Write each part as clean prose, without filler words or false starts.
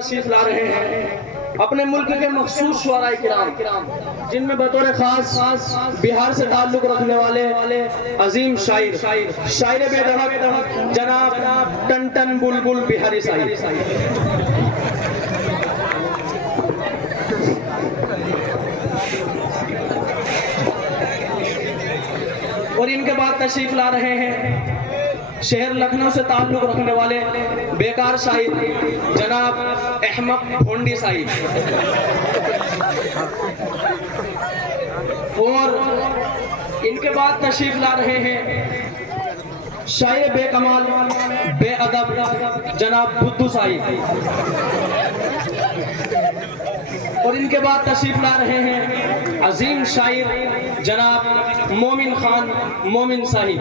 تشریف لا رہے ہیں اپنے ملک کے مخصوص شعراء کرام جن میں بطور خاص بہار سے تعلق رکھنے والے عظیم شاعر بے دھڑک جناب ٹن ٹن بلبل بہاری صاحب. اور ان کے بعد تشریف لا رہے ہیں شہر لکھنؤ سے تعلق رکھنے والے بیکار شاعر جناب احمد بھونڈی صاحب. اور ان کے بعد تشریف لا رہے ہیں شاعر بے کمال بے ادب جناب بدھو صاحب. اور ان کے بعد تشریف لا رہے ہیں عظیم شاعر جناب مومن خان مومن صاحب.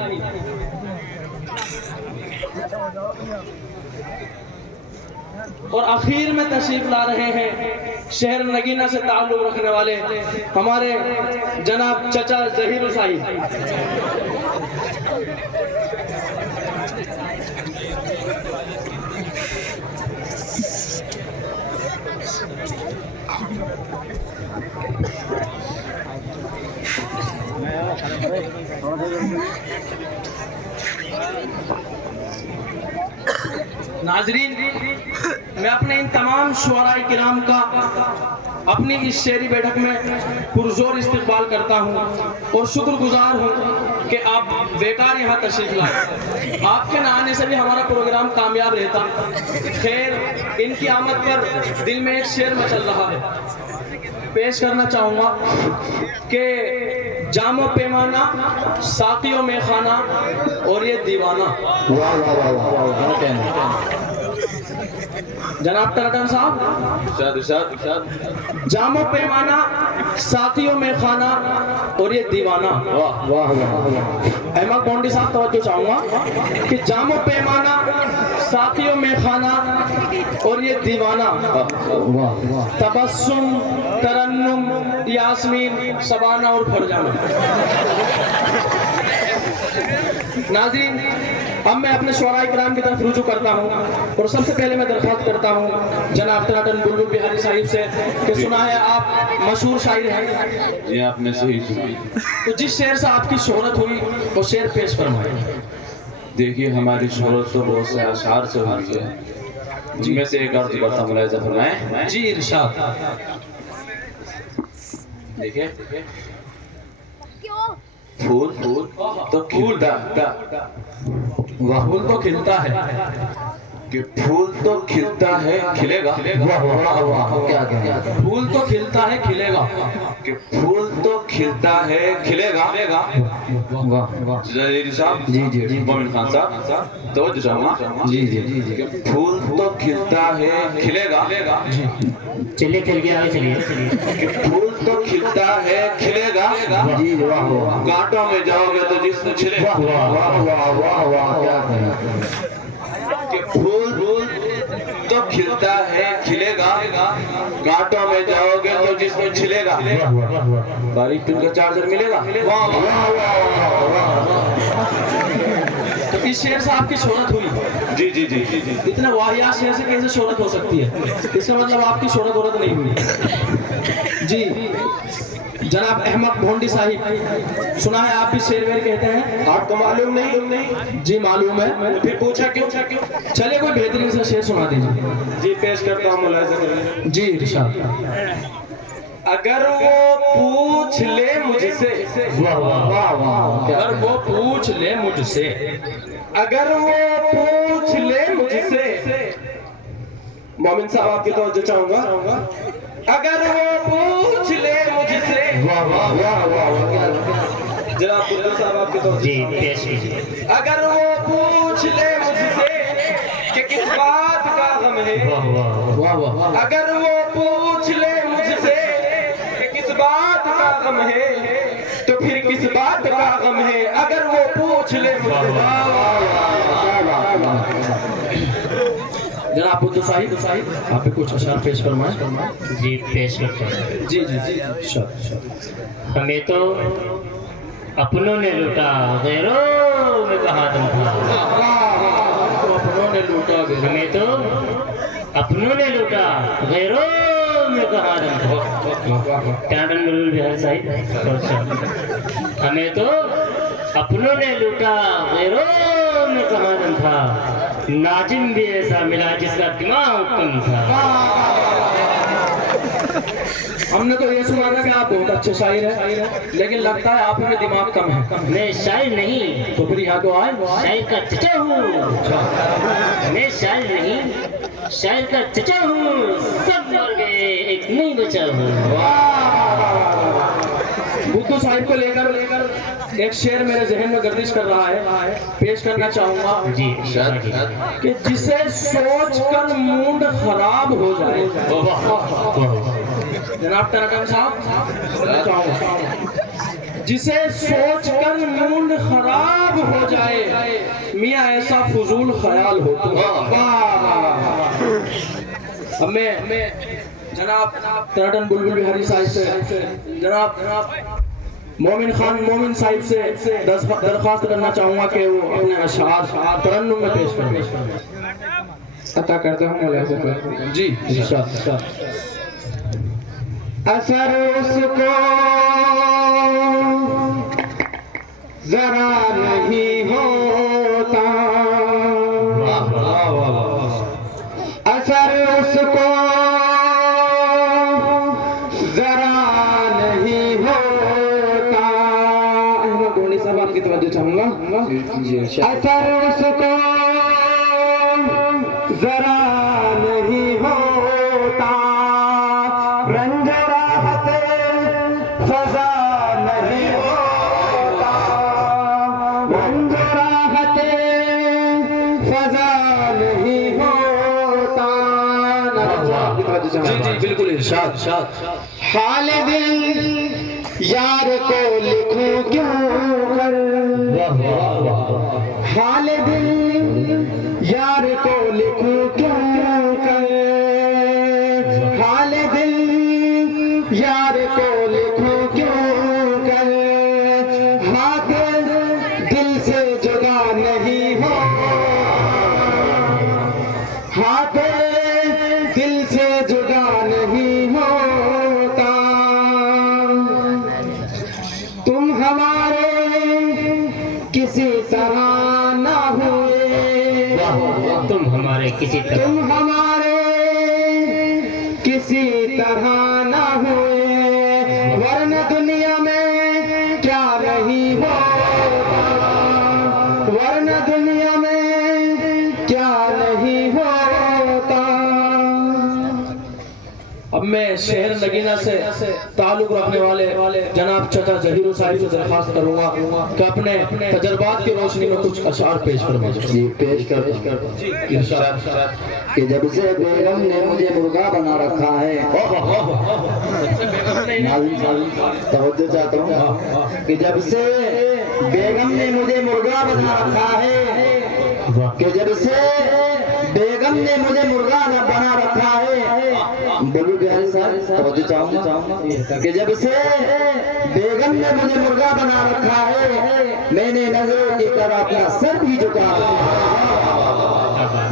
اور آخر میں تشریف لا رہے ہیں شہر نگینہ سے تعلق رکھنے والے ہمارے جناب چچا ظہیر صاحب. ناظرین، میں اپنے ان تمام شعراء کرام کا اپنی اس شعری بیٹھک میں پرزور استقبال کرتا ہوں اور شکر گزار ہوں کہ آپ بیکار یہاں تشریف لائے. آپ کے نہ آنے سے بھی ہمارا پروگرام کامیاب رہتا. خیر، ان کی آمد پر دل میں ایک شعر مچل رہا ہے، پیش کرنا چاہوں گا کہ جام و پیمانہ ساقی و میخانہ اور یہ دیوانہ. جناب ٹرٹن صاحب، جام و پیمانہ ساقی و میخانہ اور یہ دیوانہ. احمد بھونڈی صاحب توجہ چاہوں گا کہ جام و پیمانہ ساقی و میخانہ اور یہ دیوانہ، تبسم ترنم یاسمین سبانہ اور فرجانہ. ناظرین، اب میں اپنے شعراء کرام کی طرف رجوع کرتا ہوں اور سب سے پہلے میں درخواست کرتا ہوں جناب ٹن بلبل بہاری صاحب سے کہ سنا ہے آپ مشہور شاعر ہیں. یہ آپ نے صحیح سنا. تو جس شعر سے آپ کی شہرت ہوئی وہ شعر پیش فرمائیں. دیکھیے، ہماری شہرت تو بہت سے اشعار سے ہوئی ہے، جن میں سے ایک عرض کرتا ہوں، ملاحظہ فرمائیں. جی ارشاد. دیکھیں، پھول تو کھلتا پھول تو کھلتا ہے کہ پھول تو کھلتا ہے کھلے گا. پھول تو کھلتا ہے کھلے گا کہ پھول تو کھلتا ہے کھلے گا. ظہیر صاحب، جی مومن خان صاحب توجہ چاہوں گا. جی کہ پھول تو کھلتا ہے کھلے گا. چلیے کھل گیا، چلیے. کہ پھول تو کھلتا ہے کھلے گا. جی کانٹوں میں جاؤ گے تو جسم چھلے گا. کہ پھول تو کھلتا ہے کھلے گا، کانٹوں میں جاؤ گے تو جسم چھلے گا. باریک پن کا چارجر ملے گا. تو اس شعر سے آپ کی شہرت ہوئی. جی اتنے واحد شعر سے کیسے شہرت ہو سکتی ہے؟ اس کا مطلب آپ کی شہرت نہیں ہوئی. جی جناب احمد بھونڈی صاحب، سنا ہے آپ بھی شعر ویر کہتے ہیں. آپ کو معلوم نہیں؟ جی معلوم ہے. پھر پوچھا کیوں؟ چلے کوئی بہترین سے شعر سنا دیجیے. جی پیش کرتا ہوں، ملاحظہ کریں. جی ارشاد. اگر وہ پوچھ لے مجھ سے، اگر وہ پوچھ لے مجھ سے، اگر وہ پوچھ لے مجھ سے. مومن صاحب آپ کی توجہ چاہوں گا. اگر وہ پوچھ لے مجھ سے. جناب بدھو صاحب آپ کی توجہ. جی پیش کیجیے. اگر وہ پوچھ لے مجھ سے کہ کس بات کا غم ہے. اگر وہ پوچھ لے مجھ سے کہ کس بات کا غم ہے، تو پھر کس بات کا غم ہے. اگر وہ پوچھ لے مجھ سے. جناب بدھو صاحب، آپ بھی کچھ اشعار پیش فرمائیں. جی پیش کرتے ہیں. جی ہمیں تو اپنوں نے لوٹا، غیروں میں کہاں دم تھا. اپنوں نے لوٹا ہمیں تو اپنوں نے لوٹا غیروں میں کہاں دم تھا. ٹانڈن بلبل بہار صاحب ہمیں تو اپنوں نے لوٹا غیروں میں کہاں دم تھا. ناظم بھی ایسا ملا جس کا دماغ کم تھا. ہم نے تو یہ سنا تھا کہ آپ بہت اچھے شاعر ہیں لیکن لگتا ہے آپ میں دماغ کم ہے. میں شاعر نہیں تو پھر یہاں تو آئے. شاعر کا چچا ہوں. میں شاعر نہیں شاعر کا چچا ہوں. سب مر گئے ایک نہیں بچا ہوں. بدھو صاحب کو لے کر ایک شعر میرے ذہن میں گردش کر رہا ہے, پیش کرنا چاہوں گا. جی کہ جسے سوچ کر موڈ خراب ہو جائے. جناب ترکم صاحب, جسے سوچ کر موڈ خراب ہو جائے میاں ایسا فضول خیال ہو. اب میں جناب ٹانڈن بلبل بہاری صاحب سے جناب مومن خان مومن صاحب سے درخواست کرنا چاہوں گا کہ وہ اپنے اشعار ترنم میں پیش کریں. عطا کرتا ہوں مولا سے. جی اثر اس کو ذرا نہیں ہوتا, اثر اس کو ذرا نہیں ہوتا. احمد گونی صاحب آپ کی توجہ چاہوں گا. اثر اس کو ذرا نہیں ہوتا, رنج راحت فضا نہیں ہوتا, رنج راحت فضا نہیں ہوتا. جی بالکل ارشاد. حال دل یار کو لکھوں کیوں کر, حال دل یار کو لکھوں کیوں کر, حال دل یار کو لکھوں کیوں کر, ہاتھ دل سے جدا نہیں ہو, ہاتھ دل سے جدا نہیں ہوتا. تم ہمارے کسی طرح نہ ہوئے, تم ہمارے کسی طرح تم ہمارے کسی طرح نہ ہوئے, ورنہ دنیا میں کیا نہیں ہوتا, ورنہ دنیا میں کیا نہیں ہوتا. اب میں شہر نگینہ سے تعلق رکھنے والے جناب چچا ظہیر صاحب سے درخواست کروں گا کہ اپنے تجربات کی روشنی میں کچھ اشعار پیش کریں. جی پیش کر. کہ جب سے بیگم نے مجھے مرغا بنا رکھا ہے, توجہ چاہتا ہوں, کہ جب سے بیگم نے مجھے مرغا بنا رکھا ہے, کہ جب سے بیگم نے مجھے مرغا بنا رکھا ہے. بلو بہاری صاحب توجہ چاہوں گا, کہ جب سے بیگم نے مجھے مرغا بنا رکھا ہے, میں نے نظروں کی طرح اپنا سر بھی جھکا دیا.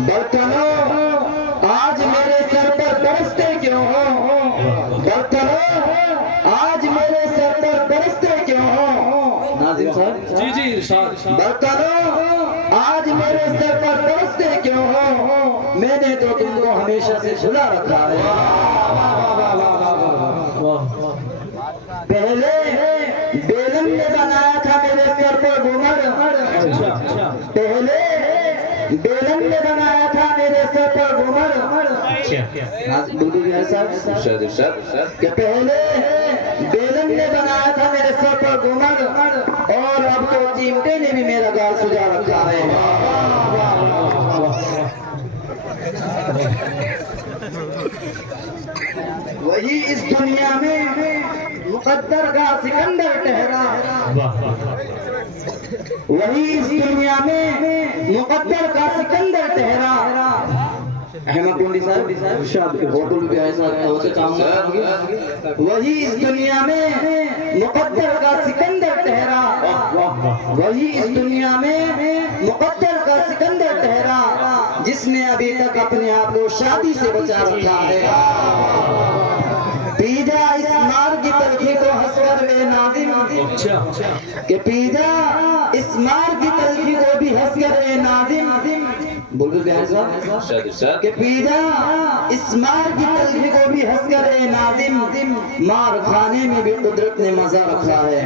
برتنوں آج میرے سر پر برستے کیوں ہو, برتنوں آج میرے سر پر برستے کیوں ہو. ناظم صاحب جی ارشاد. برتنوں آج میرے سر پر برستے کیوں ہو, میں نے تو تم کو ہمیشہ سے بھلا رکھا ہے. پہلے بیگم نے بنایا تھا میرے سر پر گھمر, پہلے بیگم نے بنایا تھا میرے سر پر گھمر, کہ پہلے بیگم نے بنایا تھا میرے سر پر گھمر, اور اب تو چیمٹے نے بھی میرا گال سجا رکھا ہے. وہی اس دنیا میں مقدر کا سکندر ٹھہرا, وہی اس دنیا میں مقدر کا سکندر ٹھہرا. احمد گونڈی صاحب ہوٹل بھی ایسا وہی اس دنیا میں مقدر کا سکندر ٹھہرا, وہی اس دنیا میں مقدر کا سکندر ٹھہرا. جس نے ابھی تک اپنے آپ کو شادی سے بچا رکھا ہے پی جا اس مار کی تلخی کو ہنس کر اے ناظم کہ پی جا اس مار کی تلخی کو بھی ہنس کر اے ناظم بلبل بہار صاحب کہ پی جا اس مار کی تلخی کو بھی ہنس کر اے ناظم مار کھانے میں بھی قدرت نے مزہ رکھا ہے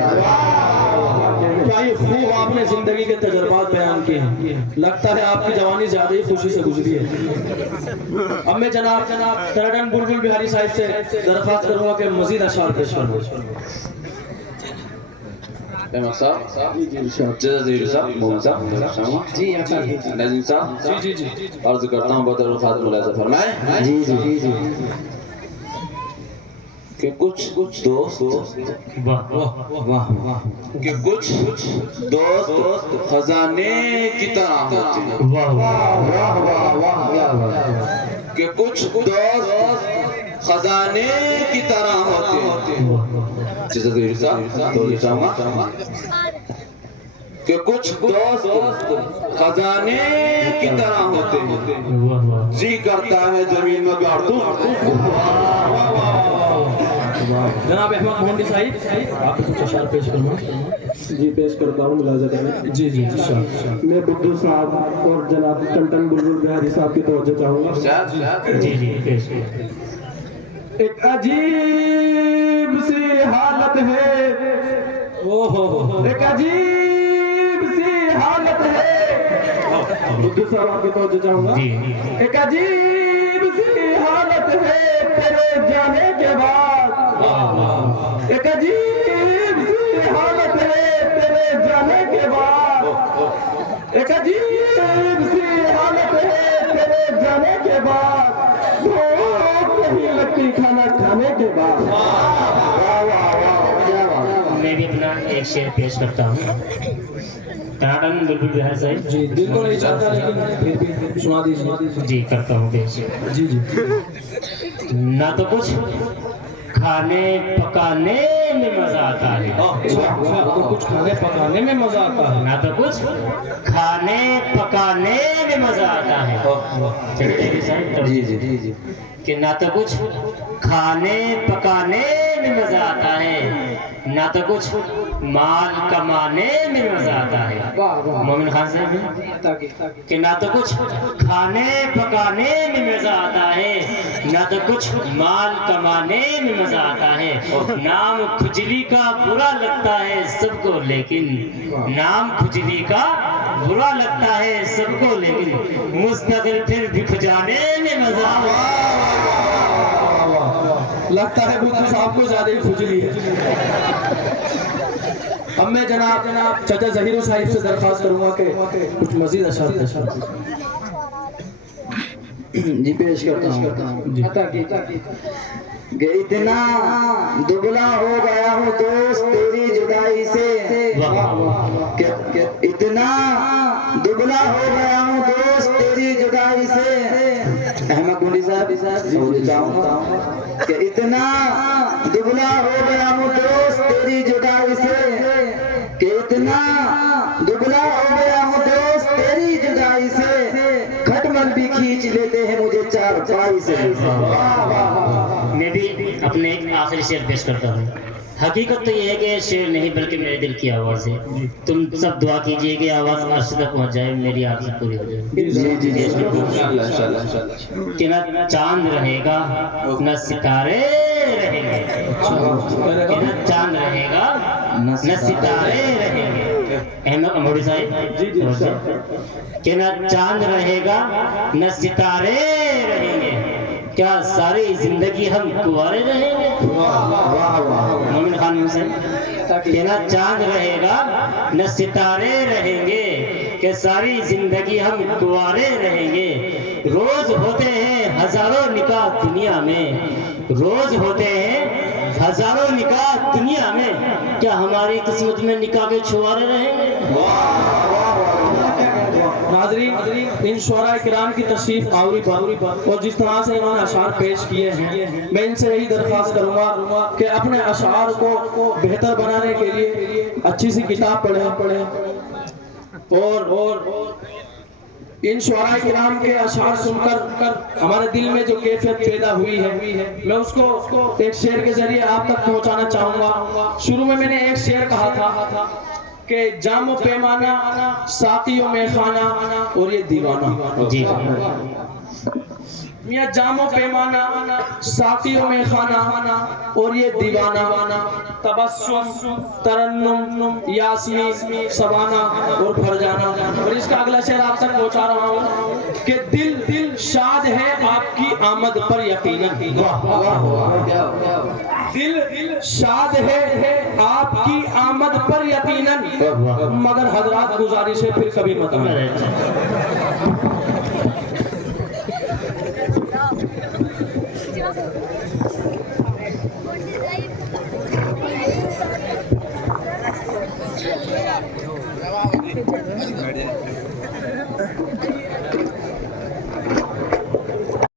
کیا یہ خوب آپ نے زندگی کے تجربات بیان کیے ہیں لگتا ہے آپ کی جوانی زیادہ ہی خوشی سے گزری ہے اب میں جناب ترڈن بلبل بہاری صاحب سے درخواست کروں گا کہ مزید اشعار پیش فرمائیں احمد صاحب جزازیر صاحب محمد صاحب نظیم صاحب عرض کرتا ہوں بدر الخات ملاحظہ فرمائیں جی جی جی کہ کچھ دوست کہ کچھ دوست خزانے کی طرح ہوتے ہیں کہ کچھ دوست خزانے کی طرح ہوتے ہیں جزازیر صاحب تو یہ چاہوں گا کہ کچھ دوست خزانے کی طرح ہوتے ہیں جی کرتا ہے زمین میں گاڑ دوں جناب احمد محمدی صاحب آپ کو کچھ اشعار پیش کرنا جی پیش کرتا ہوں ملاحظہ کریں جی جی میں بدو صاحب اور جناب ٹنٹن بلبل بہاری صاحب کی توجہ چاہوں گا جی جی پیش ایک عجیب سی حالت ہے ایک عجیب سی حالت ہے بدو صاحب آپ کی توجہ چاہوں گا ایک عجیب سی حالت ہے تیرے جانے کے بعد ایک عجیب سی حالت ہے تیرے جانے کے بعد ایک عجیب سی حالت ہے تیرے جانے کے بعد بھوک نہیں لگتی کھانا کھانے کے بعد میں بھی اپنا ایک شعر پیش کرتا ہوں ترڈن بلبل بہار صاحب جی دل کو نہیں چاہتا لیکن پھر بھی سنا دیجیے جی کرتا ہوں پیش جی جی نہ تو کچھ کھانے پکانے میں مزہ آتا ہے تو کچھ کھانے پکانے میں مزہ آتا ہے نہ تو کچھ کھانے پکانے میں مزہ آتا ہے جی جی جی جی کہ نہ تو کچھ کھانے پکانے میں مزہ آتا ہے نہ تو کچھ مال کمانے میں مزہ آتا ہے مومن خان صاحب کہ نہ تو کچھ کھانے پکانے میں مزہ آتا ہے نہ تو کچھ مال کمانے میں مزہ آتا ہے نام کھجلی کا برا لگتا ہے سب کو لیکن نام کھجلی کا برا لگتا ہے سب کو لیکن مستقل پھر بھی کھجانے میں مزہ آتا ہے لگتا ہے بدو صاحب کو زیادہ ہی کھجلی ہے اب میں جناب چچا ظہیر صاحب سے درخواست کروں گا کہ کچھ مزید اشعار پیش کریں جی پیش کرتا ہوں کہ اتنا دبلا ہو گیا ہوں دوست تیری جدائی سے کہ اتنا دبلا ہو گیا ہوں دوست تیری جدائی سے احمد گنڈی صاحب سمجھ جاؤں کہ اتنا دبلا ہو گیا ہوں دوست تیری جدائی سے کہ اتنا دبلا ہو گیا ہوں دوست تیری جدائی سے کھٹمل بھی کھینچ لیتے ہیں مجھے چار پائی سے میں بھی اپنے ایک آخری شعر پیش کرتا ہوں حقیقت تو یہ ہے کہ شعر نہیں بلکہ میرے دل کی آواز ہے تم سب دعا کیجئے کہ آواز عرش تک پہنچ جائے میری آرزو پوری ہو جائے کہ نہ چاند رہے گا نہ ستارے رہیں گے کہ نہ چاند رہے گا نہ ستارے رہیں گے احمد اموری صاحب کہ نہ چاند رہے گا نہ ستارے رہیں گے کیا ساری زندگی ہم کنوارے رہیں گے مومن خان حسین کہ نہ چاند رہے گا نہ ستارے رہیں گے کہ ساری زندگی ہم کنوارے رہیں گے روز ہوتے ہیں ہزاروں نکاح دنیا میں روز ہوتے ہیں ہزاروں نکاح دنیا میں کیا ہماری قسمت میں نکاح کے چھوارے رہیں گے ناظرین ان شعراء کرام کی تشریف آوری پر اور جس طرح سے انہوں نے اشعار پیش کیے ہیں میں ان سے یہی درخواست کروں گا کہ اپنے اشعار کو بہتر بنانے کے لیے اچھی سی کتاب پڑھیں اور ان شعراء کرام کے اشعار سن کر ہمارے دل میں جو کیفیت پیدا ہوئی ہے میں اس کو ایک شعر کے ذریعے آپ تک پہنچانا چاہوں گا۔ شروع میں نے ایک شعر کہا تھا کہ جام و پیمانہ ساقی و میخانہ اور یہ دیوانہ، جی میاں جام و پیمانہ ساقی و میخانہ اور یہ دیوانہ، تبسم ترنم یاسمی سبانہ اور بھر جانا۔ اور اس کا اگلا شعر آپ تک پہنچا رہا ہوں کہ دل شاد ہے آپ کی آمد پر یقیناً، دل شاد ہے آپ کی آمد پر یقیناً، مگر حضرات گزارش ہے پھر کبھی مت آئیں۔